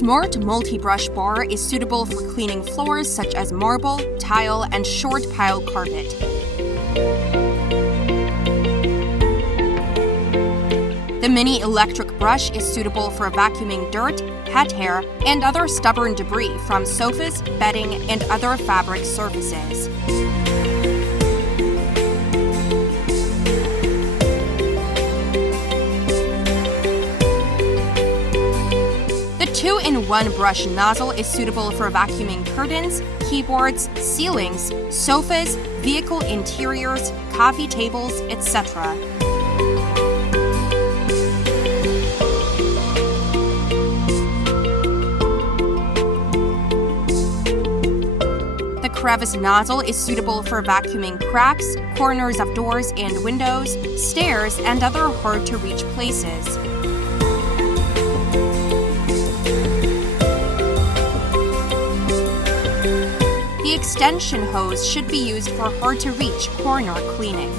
Smart multi-brush bar is suitable for cleaning floors such as marble, tile, and short pile carpet. The mini electric brush is suitable for vacuuming dirt, pet hair, and other stubborn debris from sofas, bedding, and other fabric surfaces. The 2-in-1 brush nozzle is suitable for vacuuming curtains, keyboards, ceilings, sofas, vehicle interiors, coffee tables, etc. The Crevice Nozzle is suitable for vacuuming cracks, corners of doors and windows, stairs, and other hard-to-reach places. The extension hose should be used for hard-to-reach corner cleaning.